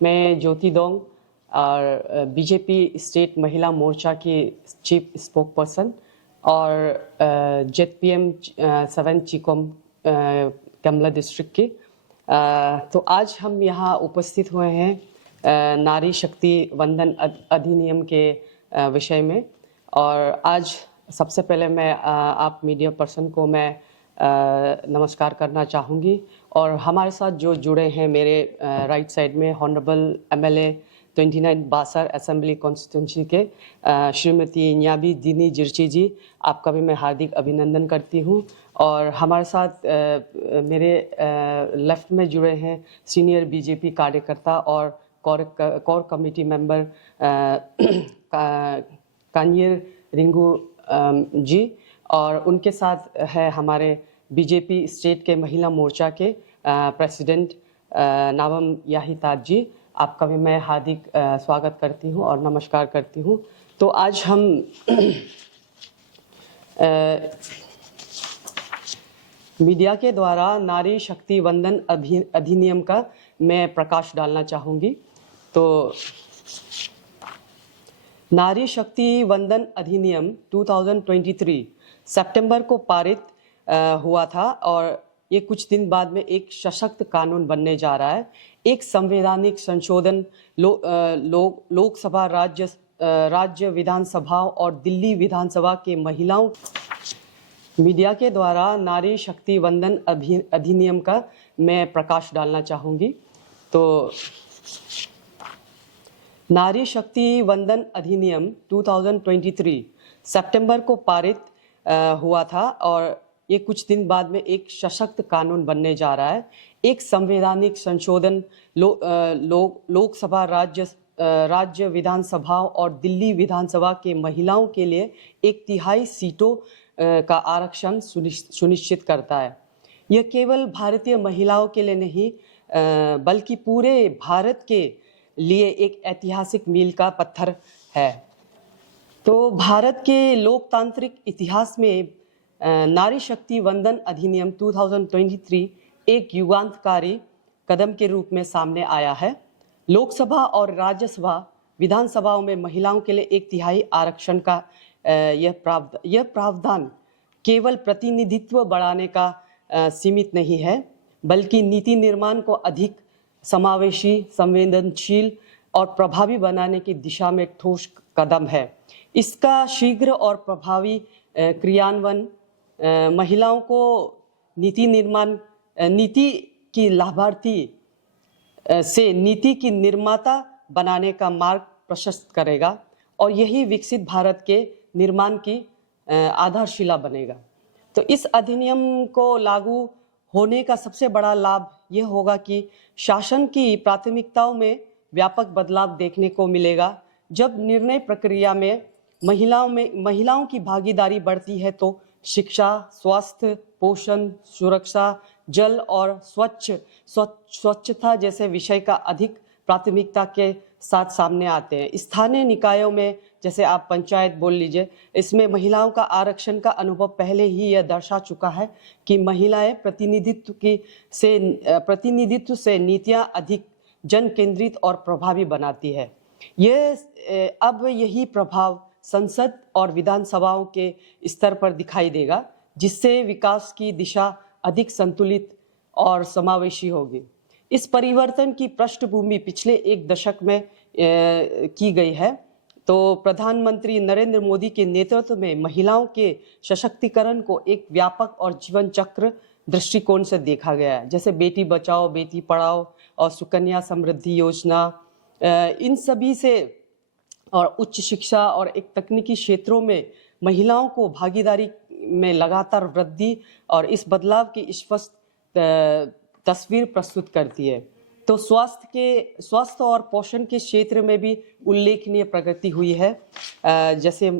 मैं ज्योति दोंग और BJP state महिला मोर्चा की चीफ स्पोक पर्सन और जेडपीएम 7 चिकोम कमला डिस्ट्रिक्ट की। तो आज हम यहाँ उपस्थित हुए हैं नारी शक्ति वंदन अधिनियम के विषय में। और आज सबसे पहले मैं आप मीडिया पर्सन को मैं नमस्कार करना चाहूँगी। और हमारे साथ जो जुड़े हैं मेरे राइट साइड में हॉनरेबल एमएलए 29 बासर असेंबली कॉन्स्टिट्यूंसी के श्रीमती न्याबी दिनी जिर्ची जी, आपका भी मैं हार्दिक अभिनंदन करती हूँ। और हमारे साथ मेरे लेफ्ट में जुड़े हैं सीनियर बीजेपी कार्यकर्ता और कोर कमेटी मेंबर कान्यर रिंगू जी, और उनके साथ है हमारे बीजेपी स्टेट के महिला मोर्चा के प्रेसिडेंट नावम याहिताज जी। आपका भी मैं हार्दिक स्वागत करती हूँ और नमस्कार करती हूँ। तो आज हम मीडिया के द्वारा नारी शक्ति वंदन अधिनियम का मैं प्रकाश डालना चाहूँगी। तो नारी शक्ति वंदन अधिनियम 2023 सितंबर को पारित हुआ था और ये कुछ दिन बाद में एक सशक्त कानून बनने जा रहा है। एक संवैधानिक संशोधन लोकसभा, राज्य विधानसभा और दिल्ली विधानसभा के महिलाओं मीडिया के द्वारा नारी शक्ति वंदन अधिनियम का मैं प्रकाश डालना चाहूँगी। तो नारी शक्ति वंदन अधिनियम 2023 सितंबर को पारित हुआ था और ये कुछ दिन बाद में एक सशक्त कानून बनने जा रहा है। एक संवैधानिक संशोधन लोकसभा, राज्य विधानसभा और दिल्ली विधानसभा के महिलाओं के लिए 1/3 सीटों का आरक्षण सुनिश्चित करता है। यह केवल भारतीय महिलाओं के लिए नहीं बल्कि पूरे भारत के लिए एक ऐतिहासिक मील का पत्थर है। तो भारत के लोकतांत्रिक इतिहास में नारी शक्ति वंदन अधिनियम 2023 एक युगांतकारी कदम के रूप में सामने आया है। लोकसभा और राज्यसभा विधानसभाओं में महिलाओं के लिए 1/3 आरक्षण का यह प्रावधान केवल प्रतिनिधित्व बढ़ाने का सीमित नहीं है, बल्कि नीति निर्माण को अधिक समावेशी, संवेदनशील और प्रभावी बनाने की दिशा में एक ठोस कदम है। इसका शीघ्र और प्रभावी क्रियान्वयन महिलाओं को नीति की लाभार्थी से नीति की निर्माता बनाने का मार्ग प्रशस्त करेगा और यही विकसित भारत के निर्माण की आधारशिला बनेगा। तो इस अधिनियम को लागू होने का सबसे बड़ा लाभ यह होगा कि शासन की प्राथमिकताओं में व्यापक बदलाव देखने को मिलेगा। जब निर्णय प्रक्रिया में महिलाओं की भागीदारी बढ़ती है तो शिक्षा, स्वास्थ्य, पोषण, सुरक्षा, जल और स्वच्छता जैसे विषय का अधिक प्राथमिकता के साथ सामने आते हैं। स्थानीय निकायों में, जैसे आप पंचायत बोल लीजिए, इसमें महिलाओं का आरक्षण का अनुभव पहले ही यह दर्शा चुका है कि महिलाएं प्रतिनिधित्व से नीतियां अधिक जन केंद्रित और प्रभावी बनाती है। अब यही प्रभाव संसद और विधानसभाओं के स्तर पर दिखाई देगा, जिससे विकास की दिशा अधिक संतुलित और समावेशी होगी। इस परिवर्तन की पृष्ठभूमि पिछले एक दशक में की गई है। तो प्रधानमंत्री नरेंद्र मोदी के नेतृत्व में महिलाओं के सशक्तिकरण को एक व्यापक और जीवन चक्र दृष्टिकोण से देखा गया है, जैसे बेटी बचाओ, बेटी पढ़ाओ और सुकन्या समृद्धि योजना, इन सभी से और उच्च शिक्षा और एक तकनीकी क्षेत्रों में महिलाओं को भागीदारी में लगातार वृद्धि और इस बदलाव की स्पष्ट तस्वीर प्रस्तुत करती है। तो स्वास्थ्य और पोषण के क्षेत्र में भी उल्लेखनीय प्रगति हुई है। जैसे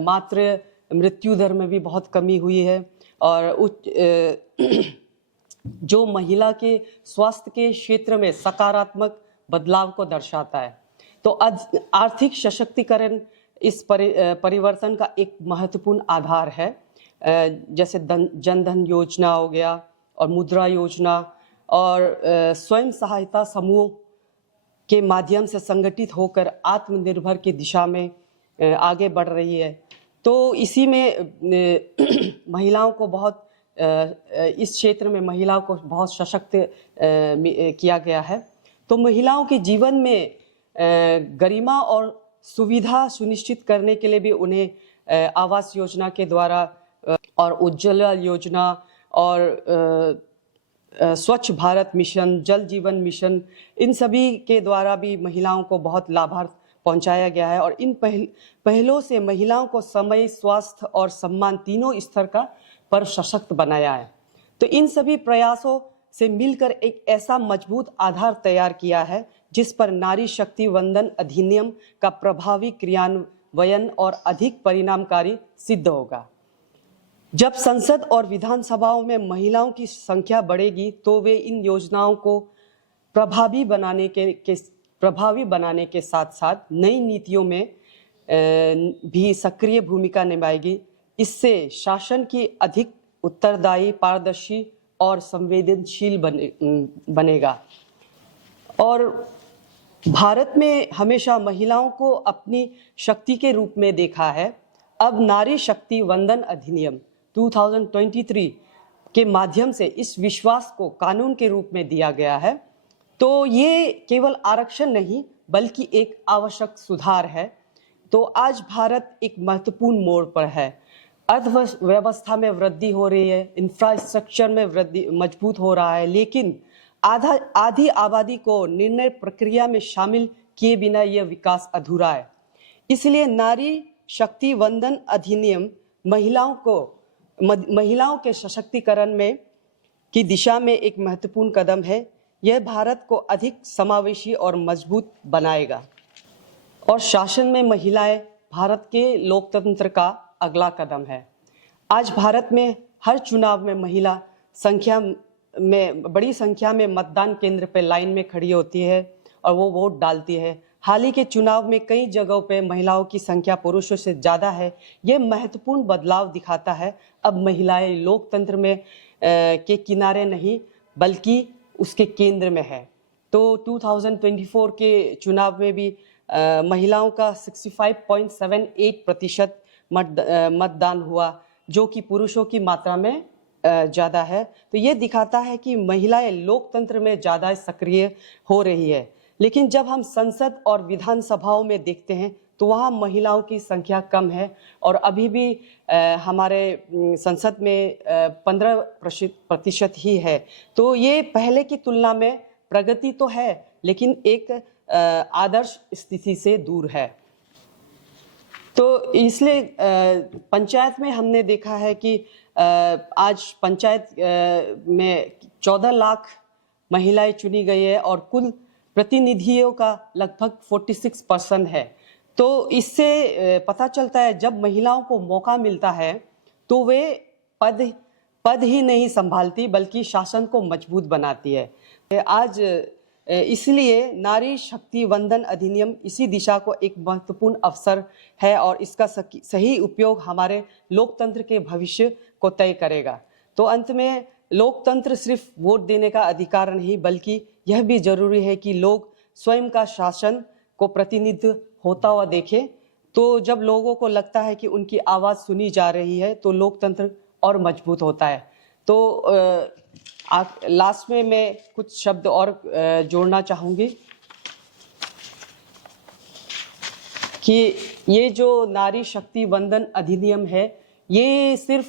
मातृ मृत्यु दर में भी बहुत कमी हुई है और जो महिला के स्वास्थ्य के क्षेत्र में सकारात्मक बदलाव को दर्शाता है। तो आर्थिक सशक्तिकरण इस परिवर्तन का एक महत्वपूर्ण आधार है। जैसे जनधन योजना हो गया और मुद्रा योजना और स्वयं सहायता समूह के माध्यम से संगठित होकर आत्मनिर्भर की दिशा में आगे बढ़ रही है। तो इसी में महिलाओं को बहुत इस क्षेत्र में महिलाओं को बहुत सशक्त किया गया है। तो महिलाओं के जीवन में गरिमा और सुविधा सुनिश्चित करने के लिए भी उन्हें आवास योजना के द्वारा और उज्ज्वला योजना और स्वच्छ भारत मिशन, जल जीवन मिशन, इन सभी के द्वारा भी महिलाओं को बहुत लाभार्थ पहुंचाया गया है। और इन पहलों से महिलाओं को समय, स्वास्थ्य और सम्मान तीनों स्तर का पर सशक्त बनाया है। तो इन सभी प्रयासों से मिलकर एक ऐसा मजबूत आधार तैयार किया है जिस पर नारी शक्ति वंदन अधिनियम का प्रभावी क्रियान्वयन और अधिक परिणामकारी सिद्ध होगा। जब संसद और विधानसभाओं में महिलाओं की संख्या बढ़ेगी तो वे इन योजनाओं को प्रभावी बनाने के साथ साथ नई नीतियों में भी सक्रिय भूमिका निभाएगी। इससे शासन की अधिक उत्तरदायी, पारदर्शी और संवेदनशील बनेगा। और भारत में हमेशा महिलाओं को अपनी शक्ति के रूप में देखा है। अब नारी शक्ति वंदन अधिनियम 2023 के माध्यम से इस विश्वास को कानून के रूप में दिया गया है। तो ये केवल आरक्षण नहीं बल्कि एक आवश्यक सुधार है। तो आज भारत एक महत्वपूर्ण मोड़ पर है। अर्थव्यवस्था में वृद्धि हो रही है, इंफ्रास्ट्रक्चर में वृद्धि मजबूत हो रहा है, लेकिन आधी आबादी को निर्णय प्रक्रिया में शामिल किए बिना यह विकास अधूरा है। इसलिए नारी शक्ति वंदन अधिनियम महिलाओं के सशक्तिकरण में की दिशा में एक महत्वपूर्ण कदम है। यह भारत को अधिक समावेशी और मजबूत बनाएगा। और शासन में महिलाएं भारत के लोकतंत्र का अगला कदम है। आज भारत में हर चुनाव में महिला बड़ी संख्या में मतदान केंद्र पर लाइन में खड़ी होती है और वो वोट डालती है। हाल ही के चुनाव में कई जगहों पे महिलाओं की संख्या पुरुषों से ज़्यादा है। ये महत्वपूर्ण बदलाव दिखाता है। अब महिलाएं लोकतंत्र में के किनारे नहीं बल्कि उसके केंद्र में है। तो 2024 के चुनाव में भी महिलाओं का 65.78% मतदान हुआ, जो कि पुरुषों की मात्रा में ज़्यादा है। तो ये दिखाता है कि महिलाएं लोकतंत्र में ज़्यादा सक्रिय हो रही है। लेकिन जब हम संसद और विधानसभाओं में देखते हैं तो वहाँ महिलाओं की संख्या कम है और अभी भी हमारे संसद में 15% ही है। तो ये पहले की तुलना में प्रगति तो है, लेकिन एक आदर्श स्थिति से दूर है। तो इसलिए पंचायत में हमने देखा है कि आज पंचायत में 14 लाख महिलाएं चुनी गई है और कुल प्रतिनिधियों का लगभग 46% है। तो इससे पता चलता है जब महिलाओं को मौका मिलता है तो वे पद ही नहीं संभालती बल्कि शासन को मजबूत बनाती है। आज इसलिए नारी शक्ति वंदन अधिनियम इसी दिशा को एक महत्वपूर्ण अवसर है और इसका सही उपयोग हमारे लोकतंत्र के भविष्य को तय करेगा। तो अंत में लोकतंत्र सिर्फ वोट देने का अधिकार नहीं बल्कि यह भी जरूरी है कि लोग स्वयं का शासन को प्रतिनिधित्व होता हुआ देखें। तो जब लोगों को लगता है कि उनकी आवाज़ सुनी जा रही है तो लोकतंत्र और मजबूत होता है। तो लास्ट में मैं कुछ शब्द और जोड़ना चाहूँगी कि ये जो नारी शक्ति वंदन अधिनियम है ये सिर्फ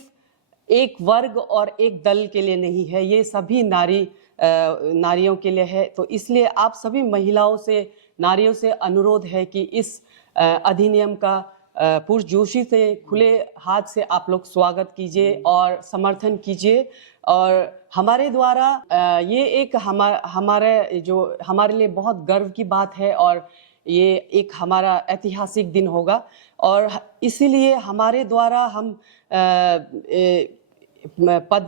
एक वर्ग और एक दल के लिए नहीं है, ये सभी नारियों के लिए है। तो इसलिए आप सभी नारियों से अनुरोध है कि इस अधिनियम का पुरजोशी से खुले हाथ से आप लोग स्वागत कीजिए और समर्थन कीजिए। और हमारे द्वारा ये एक हमारे लिए बहुत गर्व की बात है और ये एक हमारा ऐतिहासिक दिन होगा। और इसीलिए हमारे द्वारा हम पद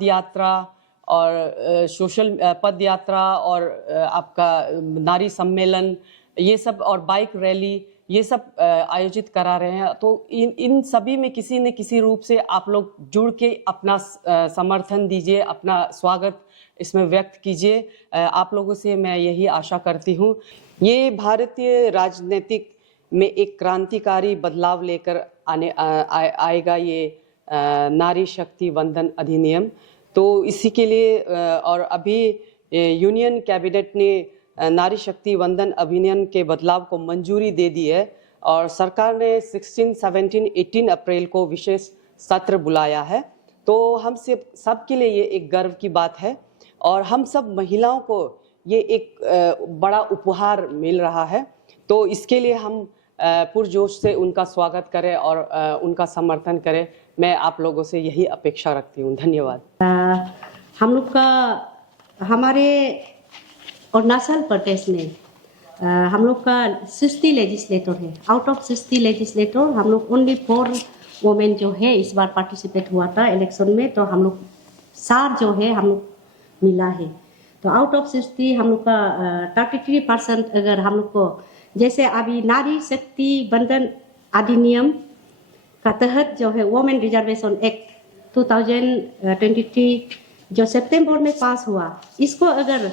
यात्रा और आपका नारी सम्मेलन ये सब और बाइक रैली ये सब आयोजित करा रहे हैं। तो इन सभी में किसी न किसी रूप से आप लोग जुड़ के अपना समर्थन दीजिए, अपना स्वागत इसमें व्यक्त कीजिए। आप लोगों से मैं यही आशा करती हूँ। ये भारतीय राजनीतिक में एक क्रांतिकारी बदलाव लेकर आएगा ये नारी शक्ति वंदन अधिनियम। तो इसी के लिए और अभी यूनियन कैबिनेट ने नारी शक्ति वंदन अधिनियम के बदलाव को मंजूरी दे दी है और सरकार ने 16, 17, 18 अप्रैल को विशेष सत्र बुलाया है। तो हम सब के लिए ये एक गर्व की बात है और हम सब महिलाओं को ये एक बड़ा उपहार मिल रहा है। तो इसके लिए हम पुरजोश से उनका स्वागत करें और उनका समर्थन करें। मैं आप लोगों से यही अपेक्षा रखती हूँ। धन्यवाद। हम लोग का हमारे अरुणाचल प्रदेश में हम लोग का 60 लेजिस्लेटर है। आउट ऑफ 60 लेजिस्लेटर हम लोग ओनली 4 वोमेन जो है इस बार पार्टिसिपेट हुआ था इलेक्शन में। तो हम लोग 4 जो है हम लोग मिला है। तो आउट ऑफ 60 हम लोग का 33% अगर हम लोग को जैसे अभी नारी शक्ति वंदन अधिनियम का तहत जो है वोमेन रिजर्वेशन एक्ट 2023 जो सितंबर में पास हुआ, इसको अगर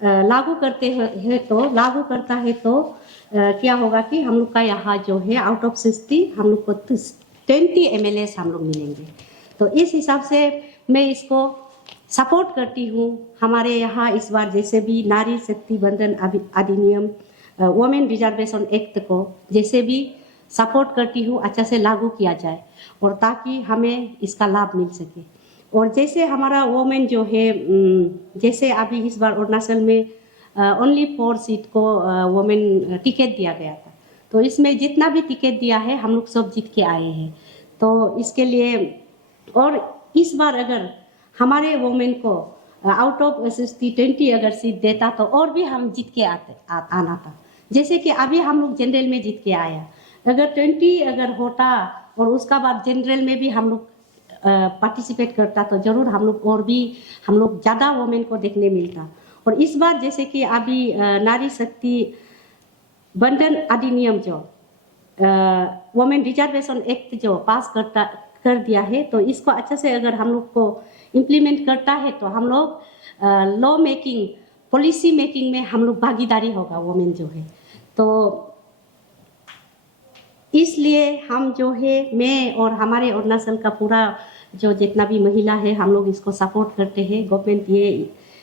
लागू करता है तो क्या होगा कि हम लोग का यहाँ जो है आउट ऑफ 60 हम लोग को 20 MLAs हम लोग मिलेंगे। तो इस हिसाब से मैं इसको सपोर्ट करती हूँ। हमारे यहाँ इस बार जैसे भी नारी शक्ति वंदन अधिनियम वोमेन रिजर्वेशन एक्ट को जैसे भी सपोर्ट करती हूँ, अच्छा से लागू किया जाए और ताकि हमें इसका लाभ मिल सके। और जैसे हमारा वोमेन जो है जैसे अभी इस बार अरुणाचल में ओनली 4 सीट को वोमेन टिकट दिया गया था। तो इसमें जितना भी टिकट दिया है हम लोग सब जीत के आए हैं। तो इसके लिए और इस बार अगर हमारे वोमेन को आउट ऑफ 60 20 अगर सीट देता तो और भी हम जीत के आना था। जैसे कि अभी हम लोग जनरल में जीत के आया, अगर 20 अगर होता और उसका बाद जनरल में भी हम लोग पार्टिसिपेट करता तो जरूर हम लोग ज़्यादा वोमेन को देखने मिलता। और इस बार जैसे कि अभी नारी शक्ति वंदन अधिनियम जो वोमेन रिजर्वेशन एक्ट जो पास कर दिया है, तो इसको अच्छा से अगर हम लोग को इम्प्लीमेंट करता है तो हम लोग लॉ मेकिंग पॉलिसी मेकिंग में हम लोग भागीदारी होगा वोमेन जो है। तो इसलिए हम जो है मैं और हमारे अरुणाचल का पूरा जो जितना भी महिला है हम लोग इसको सपोर्ट करते हैं। गवर्नमेंट ये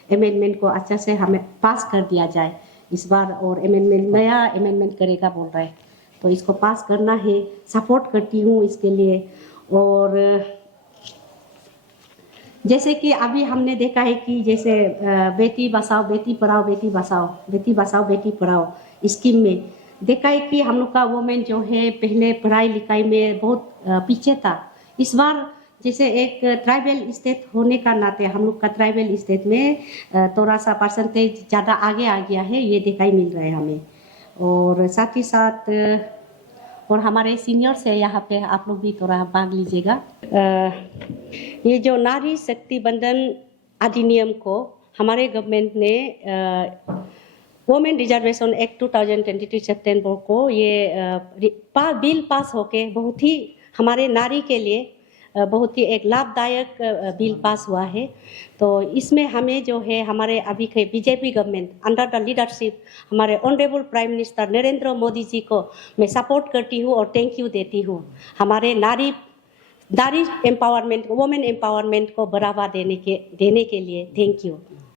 अमेंडमेंट को अच्छा से हमें पास कर दिया जाए इस बार। और नया अमेंडमेंट करेगा बोल रहा है, तो इसको पास करना है। सपोर्ट करती हूँ इसके लिए। और जैसे कि अभी हमने देखा है कि जैसे बेटी बचाओ बेटी पढ़ाओ बेटी बचाओ बेटी पढ़ाओ स्कीम में देखा है कि हम लोग का वोमेन जो है पहले पढ़ाई लिखाई में बहुत पीछे था। इस बार जैसे एक ट्राइबल स्टेट होने का नाते हम लोग का ट्राइबल स्टेट में थोड़ा सा परसेंटेज ज़्यादा आगे आ गया है, ये दिखाई मिल रहा है हमें। और साथ ही साथ और हमारे सीनियर से यहाँ पे आप लोग भी थोड़ा भाग लीजिएगा। ये जो नारी शक्ति वंदन अधिनियम को हमारे गवर्नमेंट ने वोमेन रिजर्वेशन एक्ट 2023 सितंबर को ये बिल पास होके बहुत ही हमारे नारी के लिए बहुत ही एक लाभदायक बिल पास हुआ है। तो इसमें हमें जो है हमारे अभी के BJP government under the leadership हमारे honourable prime minister Narendra Modi ji को मैं सपोर्ट करती हूँ और थैंक यू देती हूँ। हमारे नारी एम्पावरमेंट वोमेन एम्पावरमेंट को बढ़ावा देने के लिए थैंक यू।